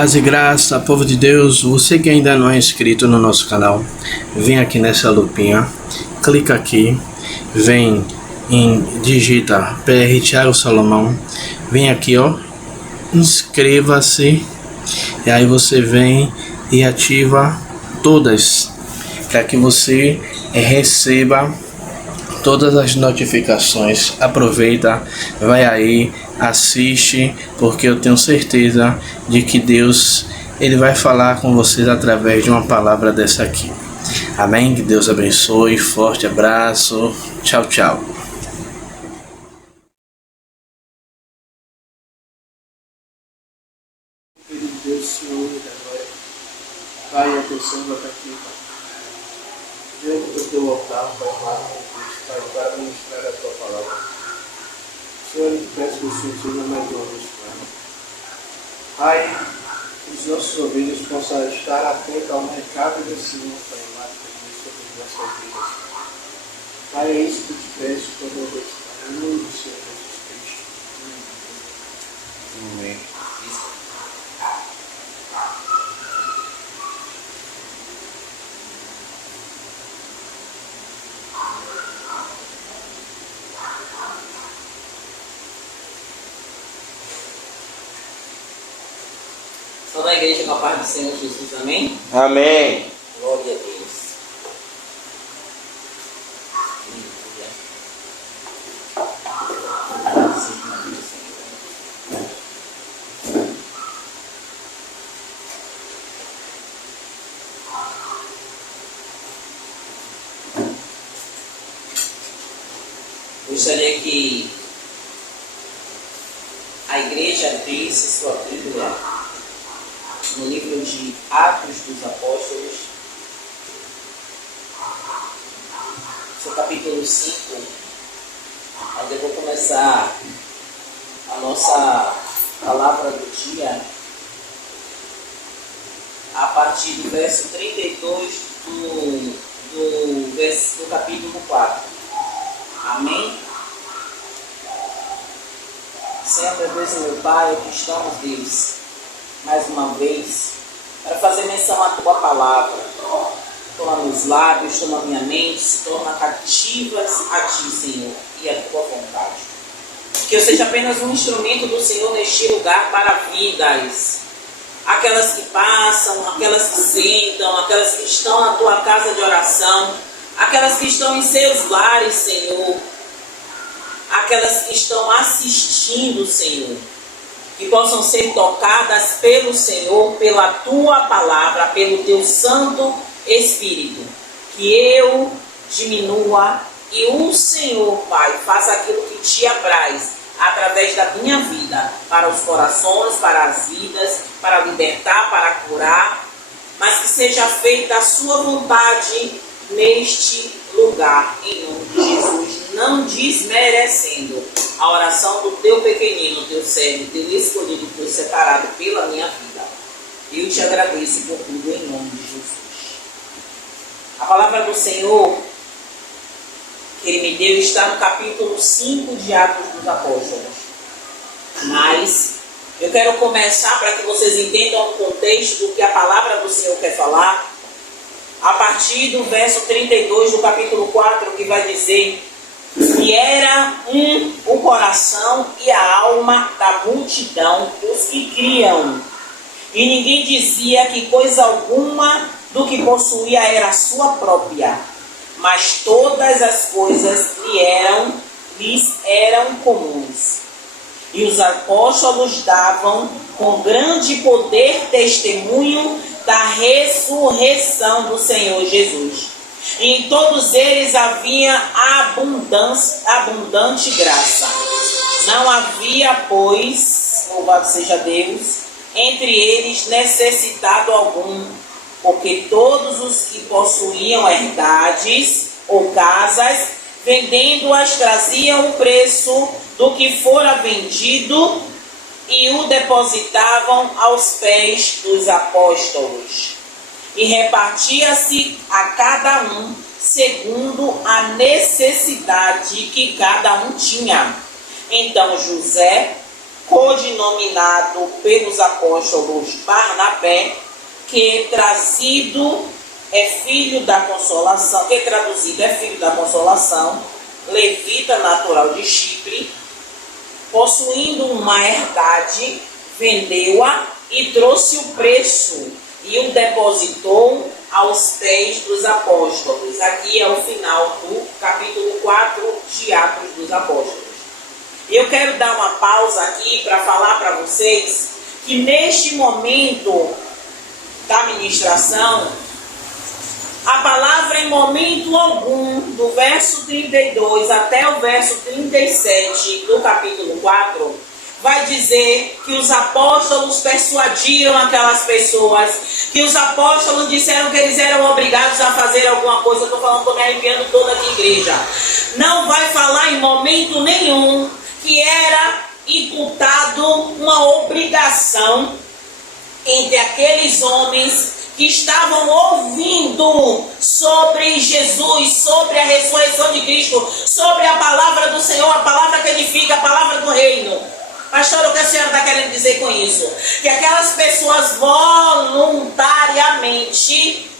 Paz e graça, povo de Deus, você que ainda não é inscrito no nosso canal, vem aqui nessa lupinha, clica aqui, vem em digita PR Thiago Salomão, vem aqui ó, inscreva-se, e aí você vem e ativa todas, para que você receba todas as notificações. Aproveita, vai aí, assiste, porque eu tenho certeza de que Deus, Ele vai falar com vocês através de uma palavra dessa aqui. Amém? Que Deus abençoe, forte abraço, tchau, tchau. Deus, Senhor, Pai, atenção, vai aqui, diante do teu altar, Pai, Pai, para ministrar a tua palavra. Senhor, eu te peço que o Senhor seja mais uma vez, Pai, que os nossos ouvidos possam estar atentos ao recado do Senhor, Pai, amado, sobre as nossas vidas. Pai, é isso que eu te peço toda vez, Pai, em nome do Senhor Jesus Cristo. Amém. Toda a igreja com a paz do Senhor Jesus, amém? Amém. Glória a Deus. Gostaria que a igreja abrisse sua Bíblia no livro de Atos dos Apóstolos, no capítulo 5, onde eu vou começar a nossa palavra do dia a partir do verso 32 do capítulo 4. Amém? Senhor, meu Deus e meu Pai, aqui estamos, Deus, mais uma vez, para fazer menção à tua palavra. Toma meus lábios, toma minha mente, se torna cativas a ti, Senhor, e a tua vontade. Que eu seja apenas um instrumento do Senhor neste lugar para vidas. Aquelas que passam, aquelas que sentam, aquelas que estão na tua casa de oração, aquelas que estão em seus lares, Senhor, aquelas que estão assistindo, Senhor, que possam ser tocadas pelo Senhor, pela tua palavra, pelo teu Santo Espírito. Que eu diminua e o Senhor, Pai, faça aquilo que te apraz através da minha vida, para os corações, para as vidas, para libertar, para curar, mas que seja feita a sua vontade neste lugar, em nome de Jesus, não desmerecendo a oração do teu pequenino, teu servo, teu escolhido, teu separado pela minha vida. Eu te agradeço por tudo em nome de Jesus. A palavra do Senhor que Ele me deu está no capítulo 5 de Atos dos Apóstolos. Mas eu quero começar para que vocês entendam o contexto do que a palavra do Senhor quer falar, a partir do verso 32 do capítulo 4, que vai dizer que era o coração e a alma da multidão os que criam. E ninguém dizia que coisa alguma do que possuía era sua própria, mas todas as coisas lhes eram comuns. E os apóstolos davam com grande poder testemunho da ressurreição do Senhor Jesus. E em todos eles havia abundante graça. Não havia, pois, louvado seja Deus, entre eles necessitado algum, porque todos os que possuíam herdades ou casas, vendendo-as, traziam o preço do que fora vendido e o depositavam aos pés dos apóstolos. E repartia-se a cada um segundo a necessidade que cada um tinha. Então José, codinominado pelos apóstolos Barnabé, que traduzido é filho da consolação, levita natural de Chipre, possuindo uma herdade, vendeu-a e trouxe o preço e o depositou aos pés dos apóstolos. Aqui é o final do capítulo 4 de Atos dos Apóstolos. Eu quero dar uma pausa aqui para falar para vocês que neste momento da ministração, a palavra em momento algum, do verso 32 até o verso 37 do capítulo 4, vai dizer que os apóstolos persuadiram aquelas pessoas, que os apóstolos disseram que eles eram obrigados a fazer alguma coisa. Eu estou falando, estou me arrepiando toda de igreja. Não vai falar em momento nenhum que era imputado uma obrigação entre aqueles homens que estavam ouvindo sobre Jesus, sobre a ressurreição de Cristo, sobre a palavra do Senhor, a palavra que edifica, a palavra do reino. Pastor, o que a senhora está querendo dizer com isso? Que aquelas pessoas voluntariamente,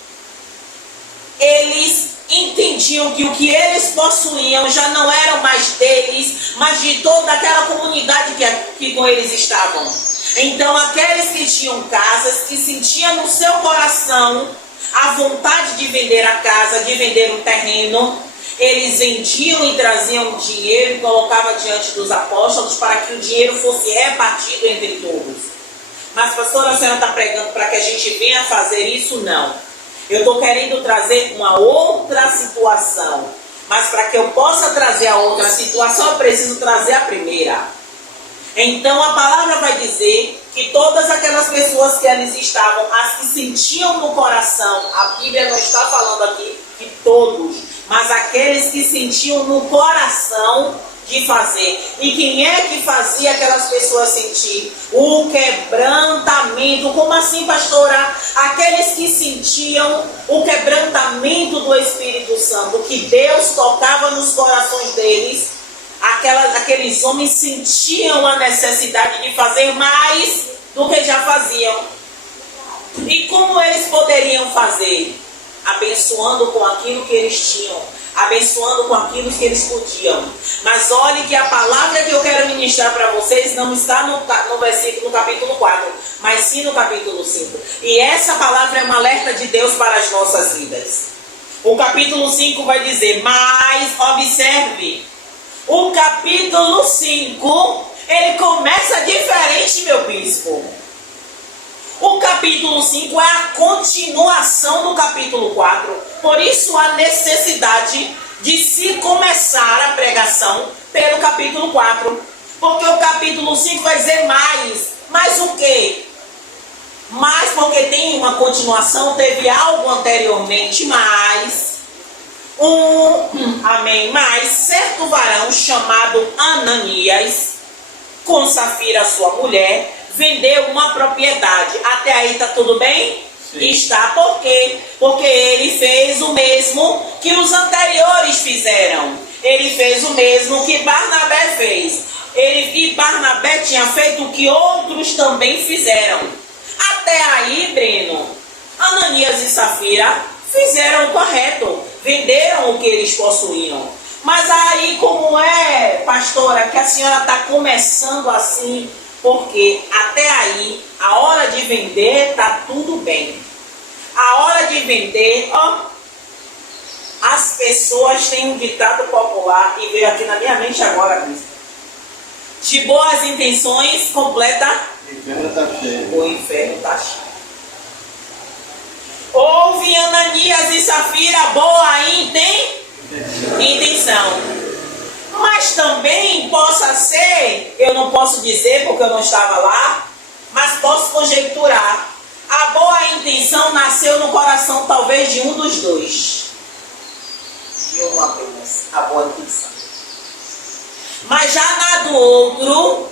eles entendiam que o que eles possuíam já não era mais deles, mas de toda aquela comunidade que com eles estavam. Então, aqueles que tinham casas, que sentiam no seu coração a vontade de vender a casa, de vender um terreno, eles vendiam e traziam dinheiro e colocavam diante dos apóstolos para que o dinheiro fosse repartido entre todos. Mas, pastora, a senhora está pregando para que a gente venha fazer isso? Não. Eu estou querendo trazer uma outra situação. Mas para que eu possa trazer a outra situação, eu preciso trazer a primeira. Então a palavra vai dizer que todas aquelas pessoas que eles estavam, as que sentiam no coração, a Bíblia não está falando aqui que todos, mas aqueles que sentiam no coração de fazer. E quem é que fazia aquelas pessoas sentir? O quebrantamento. Como assim, pastora? Aqueles que sentiam o quebrantamento do Espírito Santo, que Deus tocava nos corações deles. Aqueles homens sentiam a necessidade de fazer mais do que já faziam. E como eles poderiam fazer? Abençoando com aquilo que eles tinham, abençoando com aquilo que eles podiam. Mas olhe que a palavra que eu quero ministrar para vocês não está no capítulo 4, mas sim no capítulo 5. E essa palavra é um alerta de Deus para as nossas vidas. O capítulo 5 vai dizer, mas observe, o capítulo 5, ele começa diferente, meu bispo. O capítulo 5 é a continuação do capítulo 4. Por isso a necessidade de se começar a pregação pelo capítulo 4. Porque o capítulo 5 vai dizer mais. Mais o quê? Mais porque tem uma continuação, teve algo anteriormente, mas... Mas certo varão chamado Ananias, com Safira sua mulher, vendeu uma propriedade. Até aí está tudo bem? Sim. Está. Por quê? Porque ele fez o mesmo que os anteriores fizeram. Ele fez o mesmo que Barnabé fez. E Barnabé tinha feito o que outros também fizeram. Até aí, Breno, Ananias e Safira fizeram o correto. Venderam o que eles possuíam. Mas aí, como é, pastora, que a senhora está começando assim? Porque até aí, a hora de vender, está tudo bem. A hora de vender, as pessoas têm um ditado popular, e veio aqui na minha mente agora, Cristo. De boas intenções, completa. O inferno está cheio. O inferno está cheio. Houve Ananias e Safira boa intenção. Mas também possa ser, eu não posso dizer porque eu não estava lá, mas posso conjecturar. A boa intenção nasceu no coração talvez de um dos dois. De um apenas, a boa intenção. Mas já na do outro,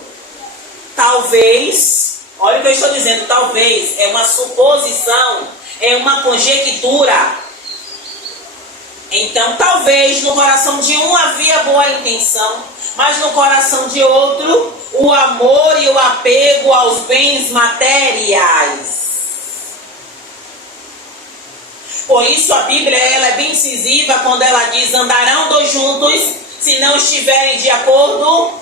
talvez, olha o que eu estou dizendo, talvez, é uma suposição. É uma conjectura. Então, talvez no coração de um havia boa intenção, mas no coração de outro o amor e o apego aos bens materiais. Por isso a Bíblia ela é bem incisiva quando ela diz: andarão dois juntos se não estiverem de acordo.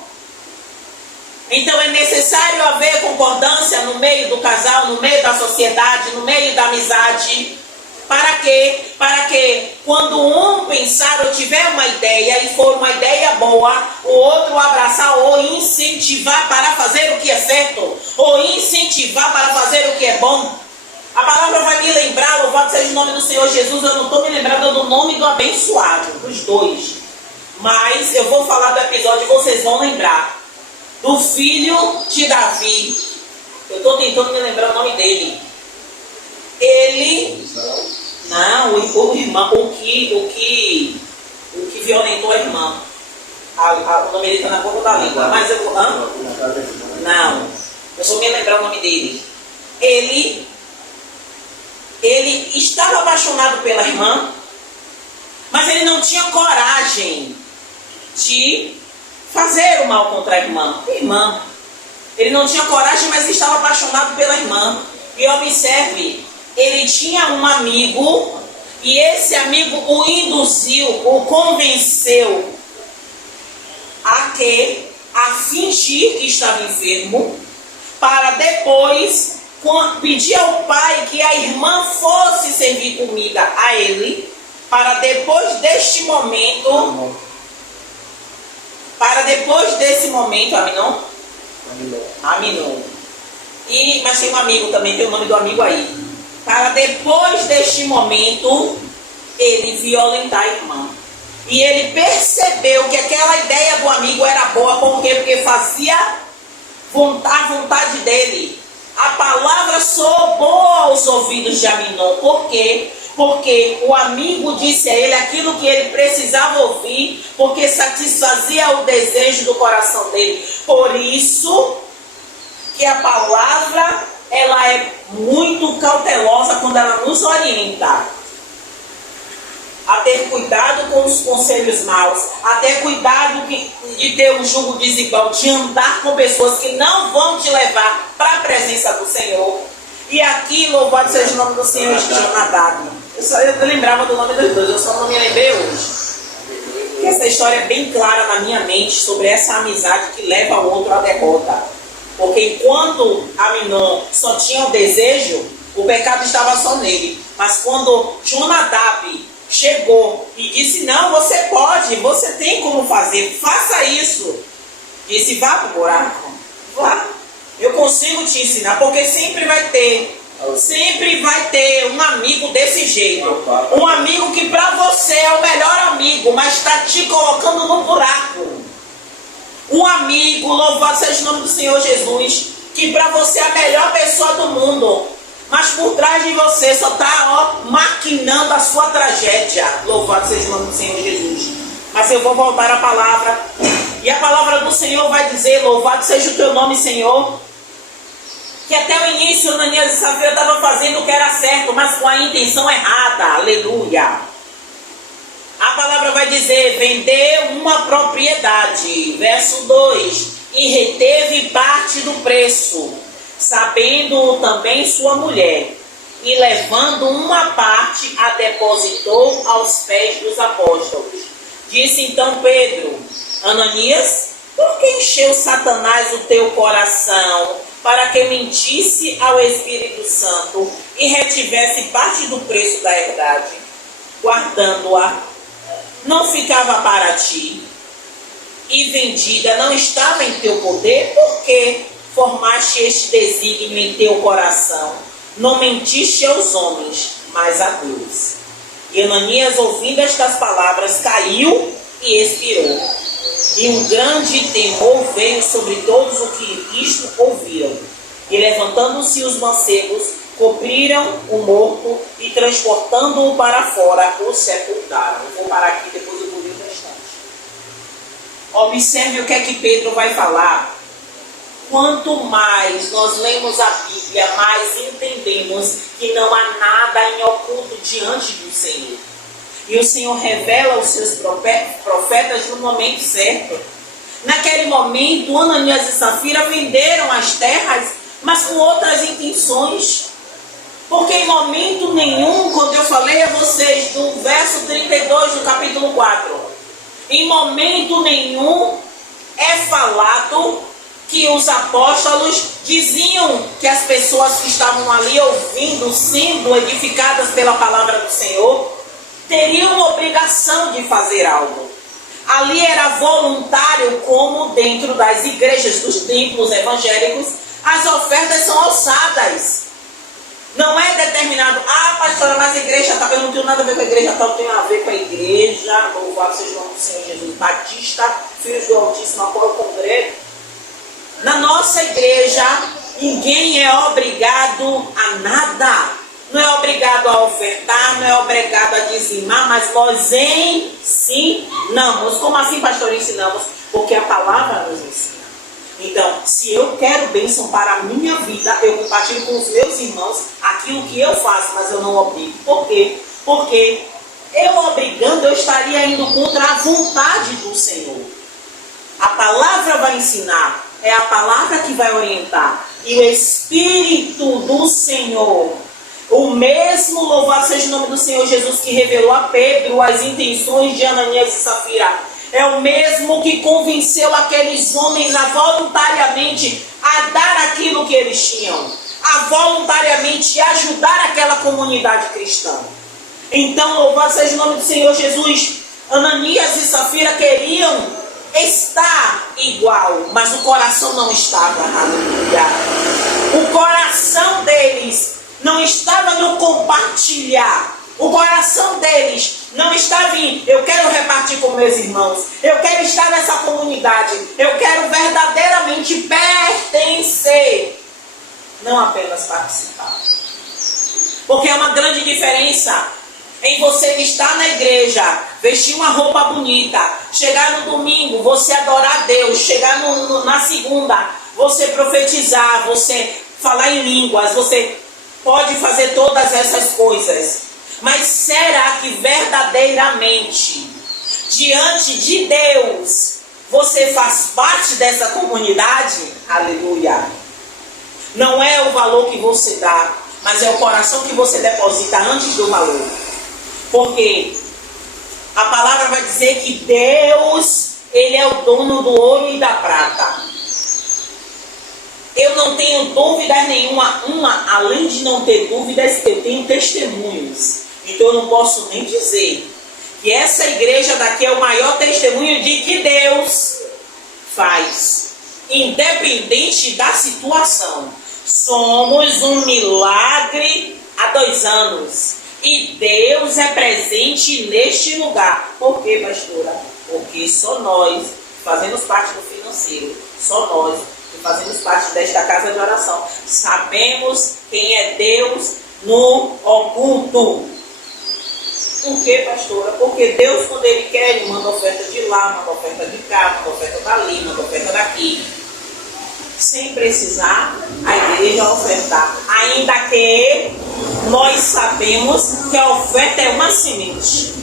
Então é necessário haver concordância no meio do casal, no meio da sociedade, no meio da amizade. Para quê? Para que quando um pensar ou tiver uma ideia e for uma ideia boa, o outro abraçar ou incentivar para fazer o que é certo, ou incentivar para fazer o que é bom. A palavra vai me lembrar, louvado seja o nome do Senhor Jesus, eu não estou me lembrando do nome do abençoado, dos dois. Mas eu vou falar do episódio e vocês vão lembrar. Do filho de Davi. Eu estou tentando me lembrar o nome dele. Ele... Não, o irmão, o que violentou a irmã. O nome dele está na ponta da língua. Mas eu vou... Não, eu vou me lembrar o nome dele. Ele estava apaixonado pela irmã, mas ele não tinha coragem de fazer o mal contra a irmã. Ele não tinha coragem, mas estava apaixonado pela irmã. E observe, ele tinha um amigo, e esse amigo o induziu, o convenceu a fingir que estava enfermo, para depois pedir ao pai que a irmã fosse servir comida a ele, para depois deste momento, Aminon. Mas tem um amigo também, tem o nome do amigo aí. Para depois deste momento, ele violentar a irmã. E ele percebeu que aquela ideia do amigo era boa, por quê? Porque fazia a vontade dele. A palavra soou boa aos ouvidos de Aminon. Por quê? Porque o amigo disse a ele aquilo que ele precisava ouvir, porque satisfazia o desejo do coração dele. Por isso que a palavra ela é muito cautelosa quando ela nos orienta a ter cuidado com os conselhos maus, a ter cuidado de ter um jugo desigual, de andar com pessoas que não vão te levar para a presença do Senhor. E aqui, louvado seja o nome do Senhor, Jonadab. Eu lembrava do nome dos dois, eu só não me lembrei hoje. Porque essa história é bem clara na minha mente sobre essa amizade que leva o outro à derrota. Porque enquanto Aminon só tinha o desejo, o pecado estava só nele. Mas quando Jonadab chegou e disse: não, você pode, você tem como fazer, faça isso. Disse: vá para o buraco, vá, eu consigo te ensinar, porque sempre vai ter um amigo desse jeito. Um amigo que para você é o melhor amigo, mas está te colocando no buraco. Um amigo, louvado seja o nome do Senhor Jesus, que para você é a melhor pessoa do mundo, mas por trás de você só está maquinando a sua tragédia. Louvado seja o nome do Senhor Jesus. Mas eu vou voltar à palavra. E a palavra do Senhor vai dizer: louvado seja o teu nome, Senhor. Que até o início Ananias e Safira estavam fazendo o que era certo, mas com a intenção errada. Aleluia. A palavra vai dizer: vendeu uma propriedade. Verso 2. E reteve parte do preço, sabendo também sua mulher, e levando uma parte, a depositou aos pés dos apóstolos. Disse então Pedro: Ananias, por que encheu Satanás o teu coração, para que mentisse ao Espírito Santo e retivesse parte do preço da herdade, guardando-a? Não ficava para ti, e vendida não estava em teu poder? Por que formaste este desígnio em teu coração? Não mentiste aos homens, mas a Deus. E Ananias, ouvindo estas palavras, caiu e expirou. E um grande temor veio sobre todos os que isto ouviram. E levantando-se os mancebos, cobriram o morto e, transportando-o para fora, o sepultaram. Eu vou parar aqui, depois eu vou ler o restante. Observe o que é que Pedro vai falar. Quanto mais nós lemos a Bíblia, mais entendemos que não há nada em oculto diante do Senhor. E o Senhor revela os seus profetas no momento certo. Naquele momento, Ananias e Safira venderam as terras, mas com outras intenções. Porque em momento nenhum, quando eu falei a vocês do verso 32 do capítulo 4, em momento nenhum é falado que os apóstolos diziam que as pessoas que estavam ali ouvindo, sendo edificadas pela palavra do Senhor, teriam obrigação de fazer algo. Ali era voluntário, como dentro das igrejas, dos templos evangélicos, as ofertas são alçadas. Não é determinado, pastora, mas a igreja tal, eu não tenho nada a ver com a igreja tal, eu tenho a ver com a igreja, louvado seja o nome do Senhor Jesus, Batista, Filhos do Altíssimo, a qual eu congrego. Na nossa igreja, ninguém é obrigado a nada. Não é obrigado a ofertar, não é obrigado a dizimar, mas nós ensinamos. Como assim, pastor, ensinamos? Porque a palavra nos ensina. Então, se eu quero bênção para a minha vida, eu compartilho com os meus irmãos aquilo que eu faço, mas eu não obrigo. Por quê? Porque eu obrigando, eu estaria indo contra a vontade do Senhor. A palavra vai ensinar, é a palavra que vai orientar. E o Espírito do Senhor, o mesmo, louvado seja o nome do Senhor Jesus, que revelou a Pedro as intenções de Ananias e Safira, é o mesmo que convenceu aqueles homens a voluntariamente a dar aquilo que eles tinham, a voluntariamente ajudar aquela comunidade cristã. Então, louvado seja o nome do Senhor Jesus, Ananias e Safira queriam estar igual, mas o coração não estava, aleluia. O coração deles não estava no compartilhar. O coração deles não estava em, eu quero repartir com meus irmãos, eu quero estar nessa comunidade, eu quero verdadeiramente pertencer, não apenas participar. Porque é uma grande diferença em você estar na igreja, vestir uma roupa bonita, chegar no domingo, você adorar a Deus, chegar na segunda, você profetizar, você falar em línguas, você pode fazer todas essas coisas. Mas será que verdadeiramente, diante de Deus, você faz parte dessa comunidade? Aleluia! Não é o valor que você dá, mas é o coração que você deposita antes do valor. Porque a palavra vai dizer que Deus, Ele é o dono do ouro e da prata. Eu não tenho dúvidas nenhuma, além de não ter dúvidas, eu tenho testemunhos. Então eu não posso nem dizer que essa igreja daqui é o maior testemunho de que Deus faz, independente da situação. Somos um milagre há 2 anos e Deus é presente neste lugar. Por quê, pastora? Porque só nós fazemos parte do financeiro, só nós que fazemos parte desta casa de oração sabemos quem é Deus no oculto. Por quê, pastora? Porque Deus, quando Ele quer, Ele manda oferta de lá, manda oferta de cá, manda oferta dali, manda oferta daqui. Sem precisar a igreja ofertar. Ainda que nós sabemos que a oferta é uma semente.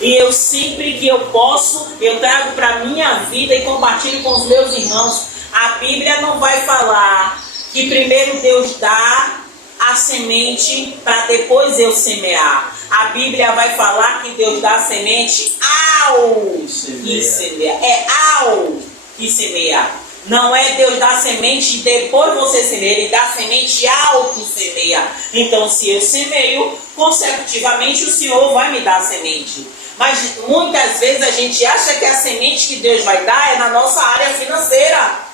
E eu sempre que eu posso, eu trago para a minha vida e compartilho com os meus irmãos. A Bíblia não vai falar que primeiro Deus dá a semente para depois eu semear. A Bíblia vai falar que Deus dá a semente ao que semeia. É ao que semeia. Não é Deus dá a semente e depois você semeia. Ele dá a semente ao que semeia. Então, se eu semeio, consecutivamente o Senhor vai me dar a semente. Mas muitas vezes a gente acha que a semente que Deus vai dar é na nossa área financeira.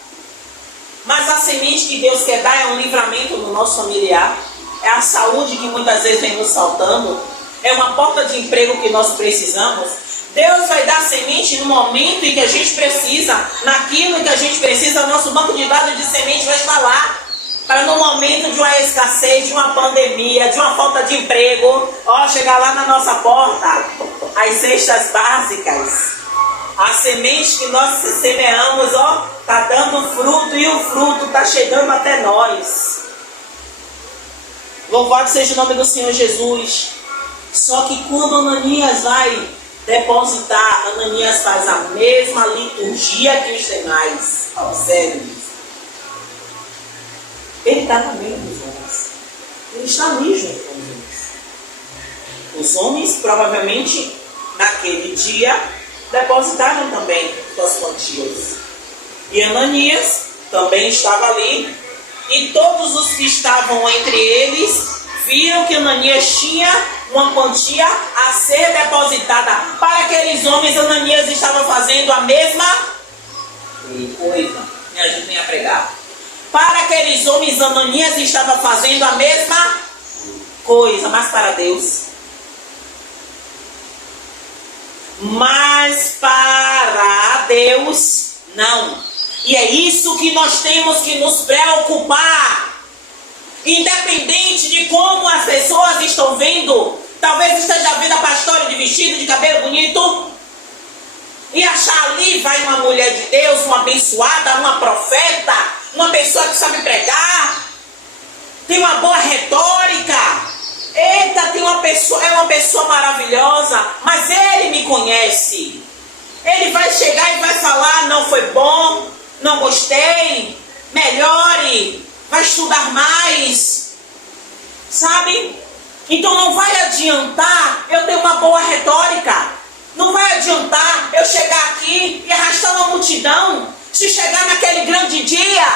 Mas a semente que Deus quer dar é um livramento no nosso familiar. É a saúde que muitas vezes vem nos faltando. É uma porta de emprego que nós precisamos. Deus vai dar semente no momento em que a gente precisa. Naquilo que a gente precisa, o nosso banco de dados de semente vai estar lá. Para no momento de uma escassez, de uma pandemia, de uma falta de emprego, chegar lá na nossa porta, as cestas básicas. A semente que nós semeamos, está dando fruto e o fruto está chegando até nós. Louvado seja o nome do Senhor Jesus. Só que quando Ananias vai depositar, Ananias faz a mesma liturgia que os demais. Observe isso. Ele está no meio dos homens. Ele está ali junto com os homens. Os homens, provavelmente, naquele dia, depositaram também suas quantias. E Ananias também estava ali. E todos os que estavam entre eles viram que Ananias tinha uma quantia a ser depositada. Para aqueles homens, Ananias estava fazendo a mesma coisa. Me ajudem a pregar. Para aqueles homens, Ananias estava fazendo a mesma coisa. Mas para Deus. Mas para Deus, não. E é isso que nós temos que nos preocupar. Independente de como as pessoas estão vendo, talvez esteja vendo a pastora de vestido, de cabelo bonito, e achar ali vai uma mulher de Deus, uma abençoada, uma profeta, uma pessoa que sabe pregar, tem uma boa retórica. Eita, é uma pessoa maravilhosa, mas ele me conhece. Ele vai chegar e vai falar, não foi bom, não gostei, melhore, vai estudar mais, sabe? Então não vai adiantar eu ter uma boa retórica, não vai adiantar eu chegar aqui e arrastar uma multidão. Se chegar naquele grande dia,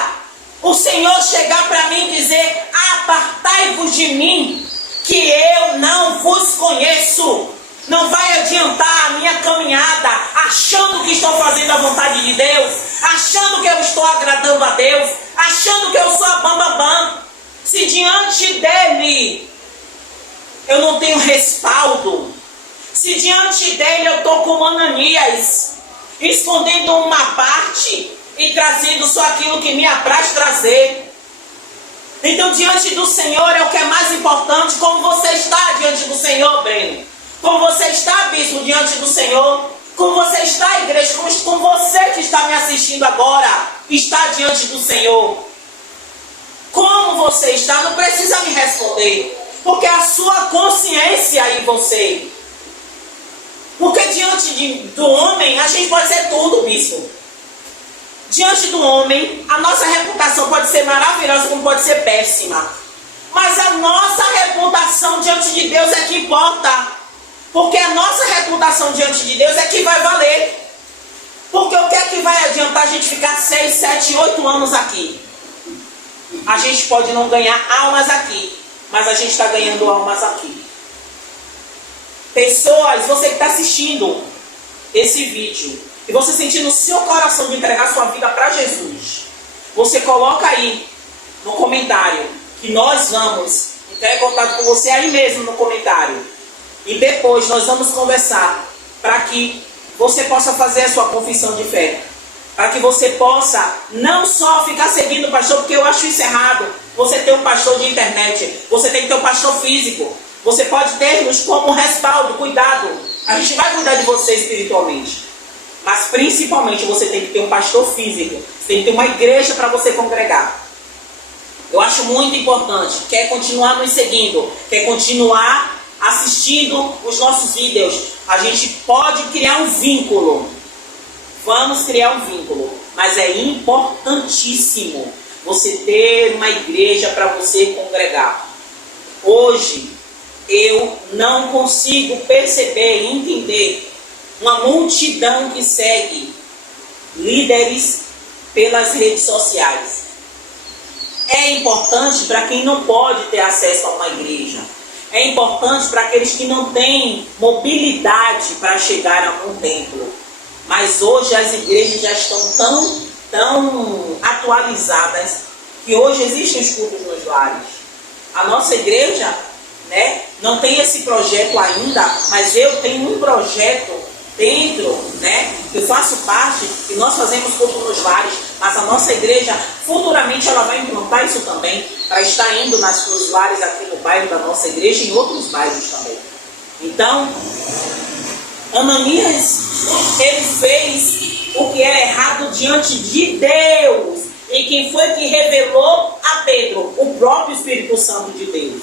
o Senhor chegar para mim e dizer, apartai-vos de mim, que eu não vos conheço. Não vai adiantar a minha caminhada achando que estou fazendo a vontade de Deus, achando que eu estou agradando a Deus, achando que eu sou a bambambam. Se diante dele eu não tenho respaldo, se diante dele eu estou como Ananias, escondendo uma parte e trazendo só aquilo que me apraz trazer. Então diante do Senhor é o que é mais importante. Como você está diante do Senhor, Breno? Como você está, bispo, diante do Senhor? Como você está, igreja? Como você que está me assistindo agora está diante do Senhor? Como você está? Não precisa me responder, porque a sua consciência em você. Porque diante do homem a gente pode ser tudo, bispo. Diante do homem a nossa reputação pode ser maravilhosa, como pode ser péssima. Mas a nossa reputação diante de Deus é que importa. Porque a nossa reputação diante de Deus é que vai valer. Porque o que é que vai adiantar a gente ficar 6, 7, 8 anos aqui? A gente pode não ganhar almas aqui, mas a gente está ganhando almas aqui. Pessoas, você que está assistindo esse vídeo, e você sentir no seu coração de entregar sua vida para Jesus, você coloca aí no comentário que nós vamos entrar em contato com você aí mesmo no comentário. E depois nós vamos conversar para que você possa fazer a sua confissão de fé. Para que você possa não só ficar seguindo o pastor, porque eu acho isso errado. Você tem um pastor de internet, você tem que ter um pastor físico. Você pode ter-nos como respaldo, cuidado. A gente vai cuidar de você espiritualmente. Mas principalmente você tem que ter um pastor físico. Você tem que ter uma igreja para você congregar. Eu acho muito importante. Quer continuar nos seguindo? Quer continuar assistindo os nossos vídeos? A gente pode criar um vínculo. Vamos criar um vínculo. Mas é importantíssimo você ter uma igreja para você congregar. Hoje eu não consigo perceber e entender uma multidão que segue líderes pelas redes sociais. É importante para quem não pode ter acesso a uma igreja. É importante para aqueles que não têm mobilidade para chegar a um templo. Mas hoje as igrejas já estão tão atualizadas que hoje existem os cultos nos lares. A nossa igreja, né, não tem esse projeto ainda, mas eu tenho um projeto dentro, né, que eu faço parte, e nós fazemos culto nos lares, mas a nossa igreja futuramente ela vai implantar isso também, para estar indo nos lares aqui no bairro da nossa igreja e em outros bairros também. Então, Ananias, ele fez o que era errado diante de Deus. E quem foi que revelou a Pedro? O próprio Espírito Santo de Deus.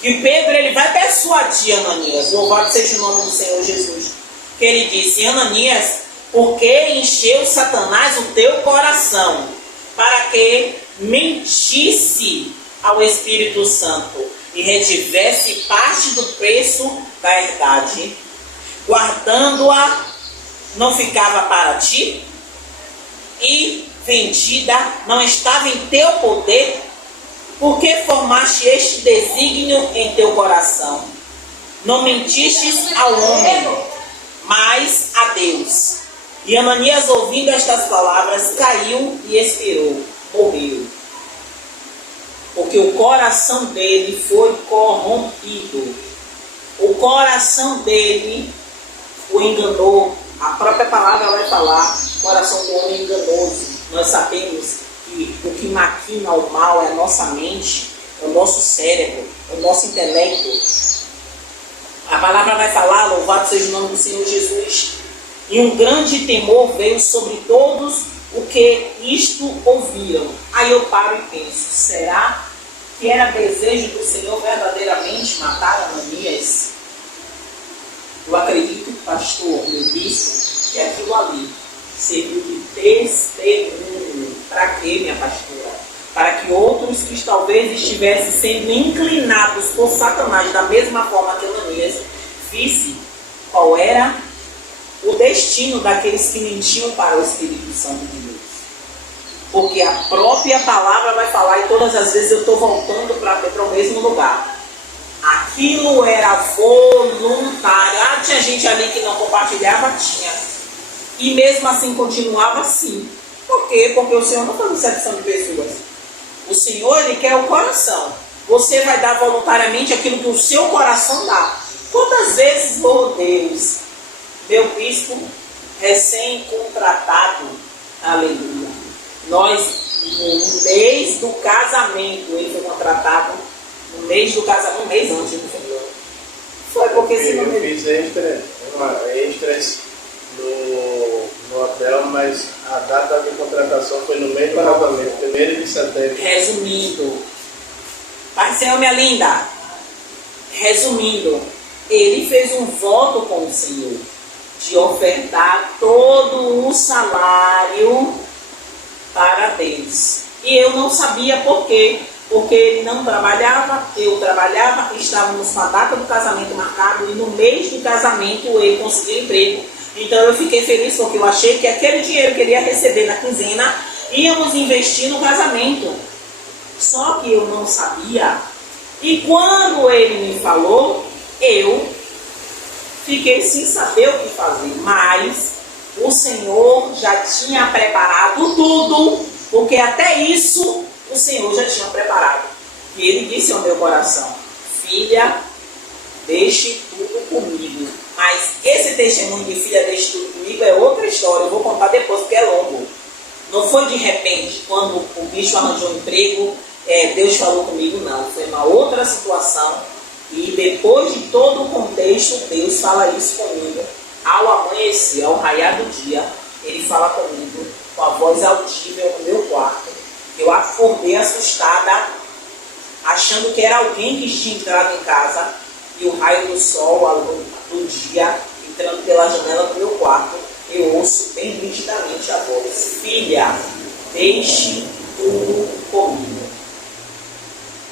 Que Pedro ele vai persuadir Ananias. Louvado seja o nome do Senhor Jesus. que ele disse: Ananias, por que encheu Satanás o teu coração, para que mentisse ao Espírito Santo e retivesse parte do preço da herdade, guardando-a, não ficava para ti? E vendida não estava em teu poder? Por que formaste este desígnio em teu coração? Não mentistes ao homem, mas a Deus. E Ananias, ouvindo estas palavras, caiu e expirou, morreu. Porque o coração dele foi corrompido. O coração dele o enganou. A própria palavra vai falar, o coração do homem é enganoso. Nós sabemos que o que maquina o mal é a nossa mente, é o nosso cérebro, é o nosso intelecto. A palavra vai falar, louvado seja o nome do Senhor Jesus. E um grande temor veio sobre todos o que isto ouviram. Aí eu paro e penso, será que era desejo do Senhor verdadeiramente matar Ananias? Eu acredito, pastor, meu bispo, que aquilo ali serviu de testemunho. Para quê, minha pastora? Para que outros que talvez estivessem sendo inclinados por Satanás da mesma forma que Ananias, visse qual era o destino daqueles que mentiam para o Espírito Santo de Deus. Porque a própria palavra vai falar, e todas as vezes eu estou voltando para o mesmo lugar. Aquilo era voluntário. Ah, tinha gente ali que não compartilhava? Tinha. E mesmo assim continuava assim. Por quê? Porque o Senhor não faz exceção de pessoas. O Senhor, Ele quer o coração. Você vai dar voluntariamente aquilo que o seu coração dá. Quantas vezes, oh Deus, meu bispo recém-contratado, aleluia, nós, no mês do casamento, ele foi contratado, no mês do casamento, um mês antes do Senhor. Foi porque senão eu fiz extras no hotel, mas a data de contratação foi no mês do casamento, 1º de setembro. Resumindo, Pai Senhor, minha linda, resumindo, ele fez um voto com o Senhor de ofertar todo o salário para Deus. E eu não sabia por quê. Porque ele não trabalhava, eu trabalhava, estávamos com a data do casamento marcado e no mês do casamento ele conseguiu emprego. Então eu fiquei feliz porque eu achei que aquele dinheiro que ele ia receber na quinzena íamos investir no casamento. Só que eu não sabia. E quando ele me falou, eu fiquei sem saber o que fazer. Mas o Senhor já tinha preparado tudo, porque até isso o Senhor já tinha preparado. E ele disse ao meu coração: filha, deixe tudo comigo. Mas esse testemunho de filha, deixe tudo comigo é outra história. Eu vou contar depois porque é longo. Não foi de repente, quando o bicho arranjou um emprego, Deus falou comigo, não. Foi uma outra situação. E depois de todo o contexto, Deus fala isso comigo. Ao amanhecer, ao raiar do dia, ele fala comigo com a voz audível no meu quarto. Eu acordei assustada, achando que era alguém que tinha entrado em casa, e o raio do sol, a luz do dia, entrando pela janela do meu quarto, eu ouço bem nitidamente a voz: filha, deixe tudo comigo.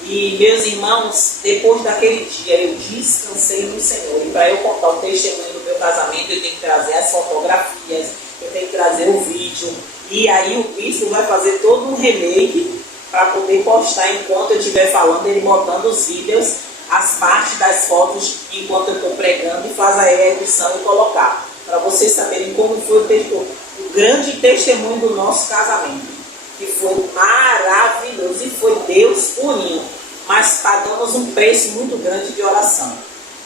E meus irmãos, depois daquele dia eu descansei no Senhor. E para eu contar o testemunho do meu casamento, eu tenho que trazer as fotografias, eu tenho que trazer o vídeo. E aí o bispo vai fazer todo um remake para poder postar enquanto eu estiver falando, ele botando os vídeos, as partes das fotos enquanto eu estou pregando, e faz a edição e colocar. Para vocês saberem como foi o grande testemunho do nosso casamento. Que foi maravilhoso e foi Deus unindo. Mas pagamos um preço muito grande de oração.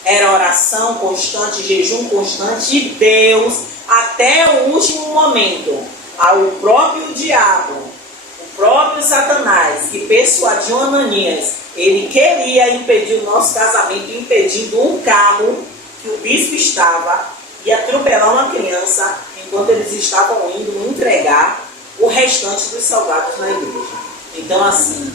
Era oração constante, jejum constante, e Deus, até o último momento, ao próprio diabo, o próprio Satanás, que persuadiu Ananias, ele queria impedir o nosso casamento, impedindo um carro que o bispo estava, e atropelar uma criança, enquanto eles estavam indo entregar o restante dos salgados na igreja. Então assim,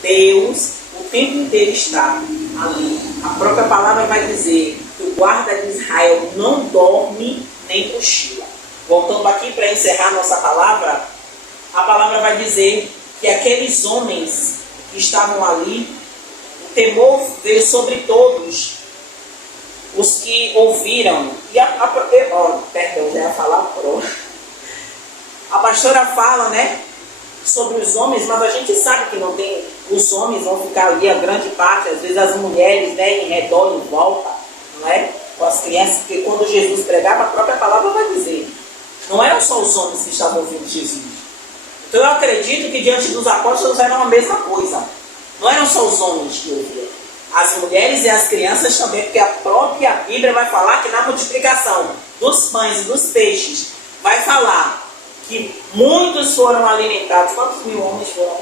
Deus o tempo inteiro está ali. A própria palavra vai dizer que o o guarda de Israel não dorme nem cochila. Voltando aqui para encerrar nossa palavra, a palavra vai dizer que aqueles homens que estavam ali, o temor veio sobre todos os que ouviram. E perdão, já ia falar pro. A pastora fala, né, sobre os homens, mas a gente sabe que não tem. Os homens vão ficar ali a grande parte, às vezes as mulheres, né, em redor, em volta, não é? Com as crianças, porque quando Jesus pregava, a própria palavra vai dizer. Não eram só os homens que estavam ouvindo Jesus. Então eu acredito que diante dos apóstolos era a mesma coisa. Não eram só os homens que ouviam. As mulheres e as crianças também, porque a própria Bíblia vai falar que na multiplicação dos pães e dos peixes, vai falar que muitos foram alimentados. Quantos mil homens foram?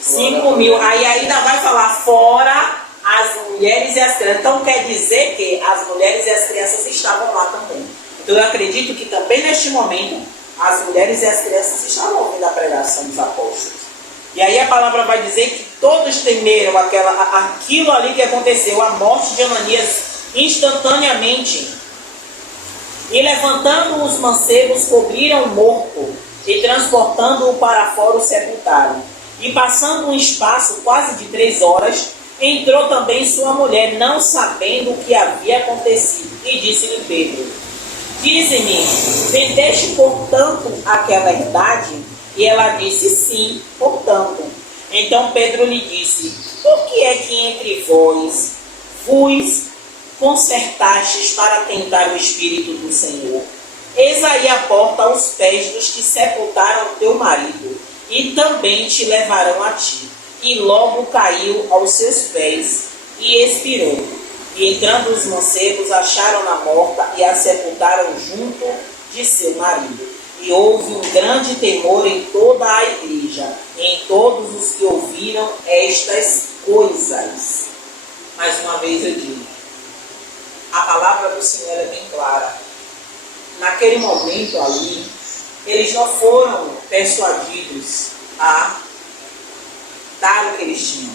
5 mil. Aí ainda vai falar fora as mulheres e as crianças. Então quer dizer que as mulheres e as crianças estavam lá também. Então eu acredito que também neste momento as mulheres e as crianças estavam ouvindo a pregação dos apóstolos. E aí a palavra vai dizer que todos temeram aquilo ali que aconteceu, a morte de Ananias instantaneamente. E levantando os mancebos, cobriram o morto e transportando-o para fora o sepultaram. E passando um espaço quase de 3 horas, entrou também sua mulher, não sabendo o que havia acontecido. E disse-lhe Pedro: dize-me, vendeste portanto aquela herdade? E ela disse: sim, portanto. Então Pedro lhe disse: por que é que entre vós vos concertastes para tentar o Espírito do Senhor? Eis aí a porta aos pés dos que sepultaram teu marido, e também te levarão a ti. E logo caiu aos seus pés e expirou. E entrando os mancebos, acharam-na morta e a sepultaram junto de seu marido. E houve um grande temor em toda a igreja, em todos os que ouviram estas coisas. Mais uma vez eu digo, a palavra do Senhor é bem clara. Naquele momento ali, eles não foram persuadidos a dar o que eles tinham.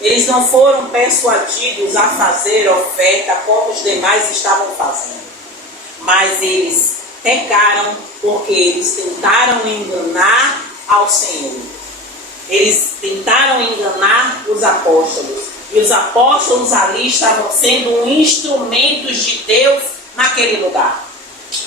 Eles não foram persuadidos a fazer oferta como os demais estavam fazendo. Mas eles pecaram porque eles tentaram enganar ao Senhor. Eles tentaram enganar os apóstolos. E os apóstolos ali estavam sendo instrumentos de Deus naquele lugar.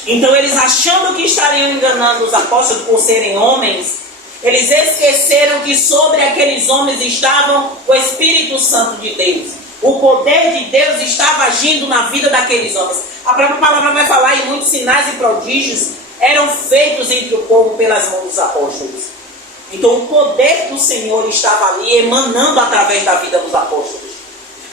Então eles, achando que estariam enganando os apóstolos por serem homens, eles esqueceram que sobre aqueles homens estavam o Espírito Santo de Deus. O poder de Deus estava agindo na vida daqueles homens. A própria palavra vai falar em muitos sinais e prodígios eram feitos entre o povo pelas mãos dos apóstolos. Então o poder do Senhor estava ali emanando através da vida dos apóstolos.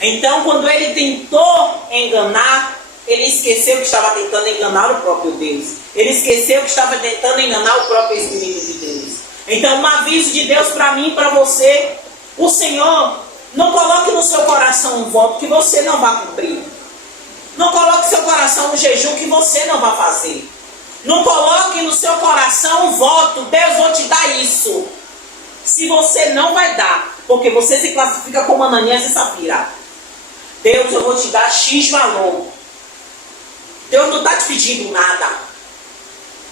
Então quando ele tentou enganar, ele esqueceu que estava tentando enganar o próprio Deus. Ele esqueceu que estava tentando enganar o próprio Espírito de Deus. Então um aviso de Deus para mim e para você: o Senhor não coloque no seu coração um voto que você não vai cumprir. Não coloque no seu coração um jejum que você não vai fazer. Não coloque no seu coração um voto: Deus, vou te dar isso. Se você não vai dar, porque você se classifica como Ananias e Safira. Deus, eu vou te dar X valor. Deus não está te pedindo nada.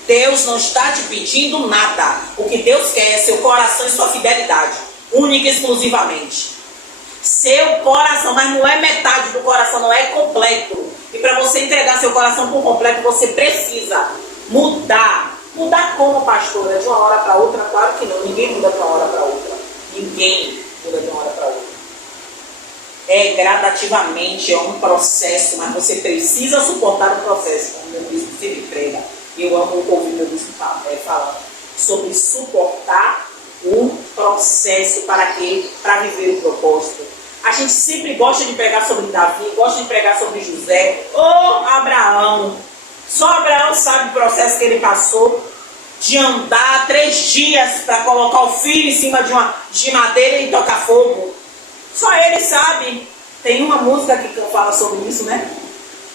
Deus não está te pedindo nada. O que Deus quer é seu coração e sua fidelidade, única e exclusivamente. Seu coração, mas não é metade do coração, não é completo. E para você entregar seu coração por completo, você precisa mudar. Mudar como, pastora? De uma hora para outra? Claro que não. Ninguém muda de uma hora para outra. Ninguém muda de uma hora para outra. É gradativamente, é um processo, mas você precisa suportar o processo, como meu bispo sempre prega. Eu amo ouvir meu bispo falar sobre suportar o processo para viver o propósito. A gente sempre gosta de pregar sobre Davi, gosta de pregar sobre José, ou Abraão. Só Abraão sabe o processo que ele passou de andar 3 dias para colocar o filho em cima de madeira e tocar fogo. Só ele sabe. Tem uma música que fala sobre isso, né?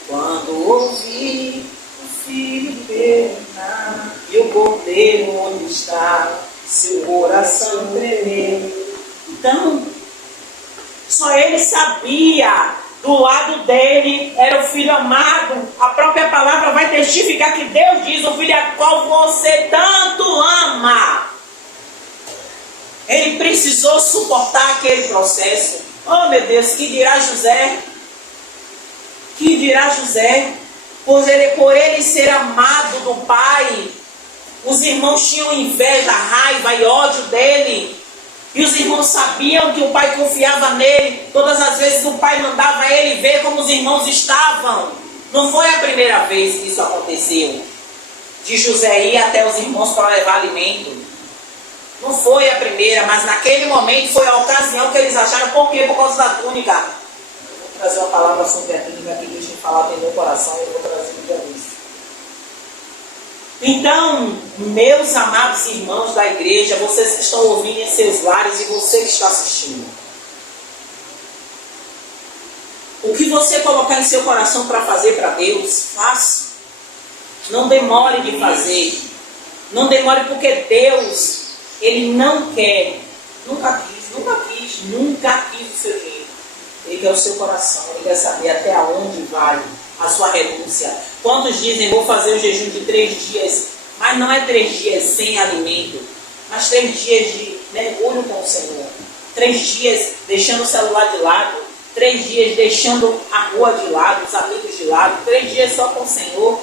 Quando ouvi o filho penar e o cordeiro onde está, seu coração tremeu. Então, só ele sabia do lado dele era o filho amado. A própria palavra vai testificar que Deus diz: o filho a qual você tanto ama. Ele precisou suportar aquele processo. Oh meu Deus, que dirá José? Que dirá José? Por ele ser amado do pai, os irmãos tinham inveja, raiva e ódio dele. E os irmãos sabiam que o pai confiava nele. Todas as vezes o pai mandava ele ver como os irmãos estavam. Não foi a primeira vez que isso aconteceu, de José ir até os irmãos para levar alimento. Não foi a primeira, mas naquele momento foi a ocasião que eles acharam. Por quê? Por causa da túnica. Vou trazer uma palavra sobre a túnica que deixa eu falar no meu coração e eu vou trazer um dia disso. Então, meus amados irmãos da igreja, vocês que estão ouvindo em seus lares e você que está assistindo, o que você colocar em seu coração para fazer para Deus, faça. Não demore de fazer. Não demore, porque Deus, Ele não quer, nunca quis o seu dinheiro. Ele quer o seu coração, Ele quer saber até onde vai a sua renúncia. Quantos dizem: vou fazer o jejum de 3 dias, mas não é 3 dias sem alimento, mas 3 dias de mergulho com o Senhor, 3 dias deixando o celular de lado, 3 dias deixando a rua de lado, os amigos de lado, 3 dias só com o Senhor.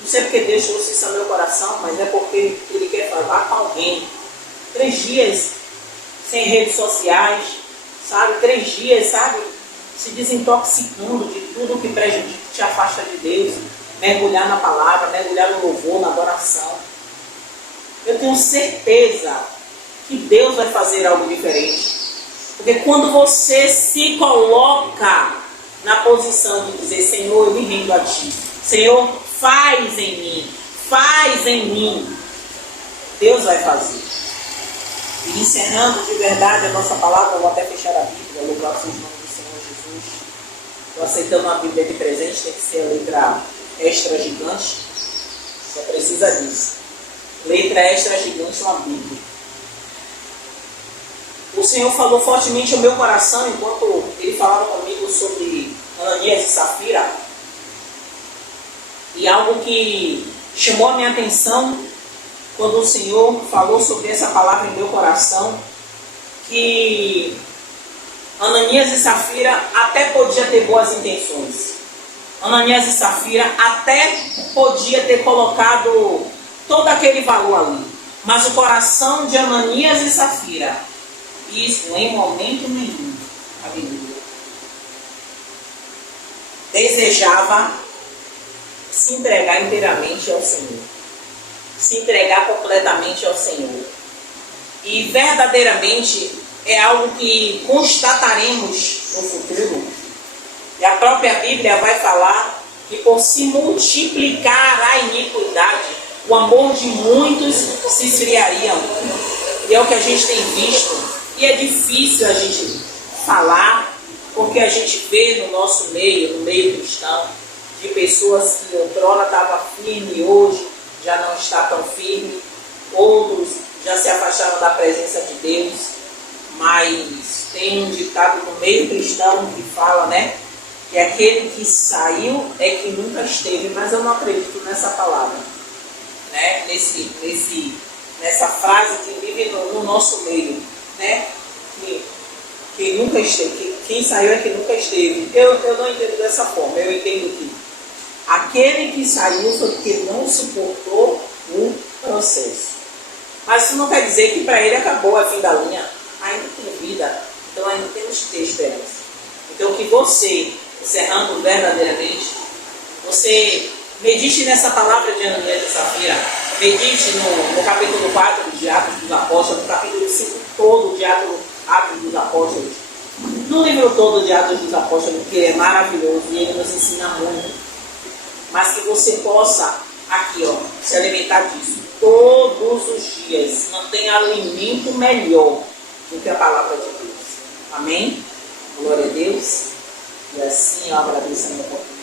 Não sei porque Deus trouxe isso ao meu coração, mas é porque Ele quer falar com alguém. 3 dias sem redes sociais, sabe? 3 dias, sabe? Se desintoxicando de tudo que prejudica, te afasta de Deus. Mergulhar na palavra, mergulhar no louvor, na adoração. Eu tenho certeza que Deus vai fazer algo diferente. Porque quando você se coloca na posição de dizer: Senhor, eu me rendo a Ti. Senhor, faz em mim. Deus vai fazer. E encerrando de verdade a nossa palavra, eu vou até fechar a Bíblia, louvado seja o nome do Senhor Jesus. Estou aceitando uma Bíblia de presente, tem que ser a letra extra gigante. Só precisa disso. Letra extra gigante, uma Bíblia. O Senhor falou fortemente ao meu coração enquanto Ele falava comigo sobre Ananias e Safira. E algo que chamou a minha atenção quando o Senhor falou sobre essa palavra em meu coração, que Ananias e Safira até podia ter boas intenções. Ananias e Safira até podia ter colocado todo aquele valor ali. Mas o coração de Ananias e Safira, isso em momento nenhum, aleluia, desejava se entregar inteiramente ao Senhor. Se entregar completamente ao Senhor. E verdadeiramente é algo que constataremos no futuro. E a própria Bíblia vai falar que por se multiplicar a iniquidade, o amor de muitos se esfriaria. E é o que a gente tem visto. E é difícil a gente falar, porque a gente vê no nosso meio, no meio cristão, de pessoas que outrora estavam firmes e hoje já não está tão firme. Outros já se afastaram da presença de Deus. Mas tem um ditado no meio cristão que fala, né? Que aquele que saiu é que nunca esteve. Mas eu não acredito nessa palavra, né? Nessa frase que vive no nosso meio, né? Que nunca esteve. Quem saiu é que nunca esteve. Eu não entendo dessa forma. Eu entendo que aquele que saiu foi porque não suportou o processo. Mas isso não quer dizer que para ele acabou a fim da linha. Ainda tem vida. Então ainda temos que ter esperança. Então que você, encerrando verdadeiramente, você medite nessa palavra de Ananias e Safira. Medite no capítulo 4 de Atos dos Apóstolos, no capítulo 5 todo de Atos dos Apóstolos. No livro todo de Atos dos Apóstolos, que é maravilhoso e ele nos ensina muito. Mas que você possa, aqui, se alimentar disso todos os dias. Não tem alimento melhor do que a palavra de Deus. Amém? Glória a Deus. E assim eu agradeço a minha oportunidade.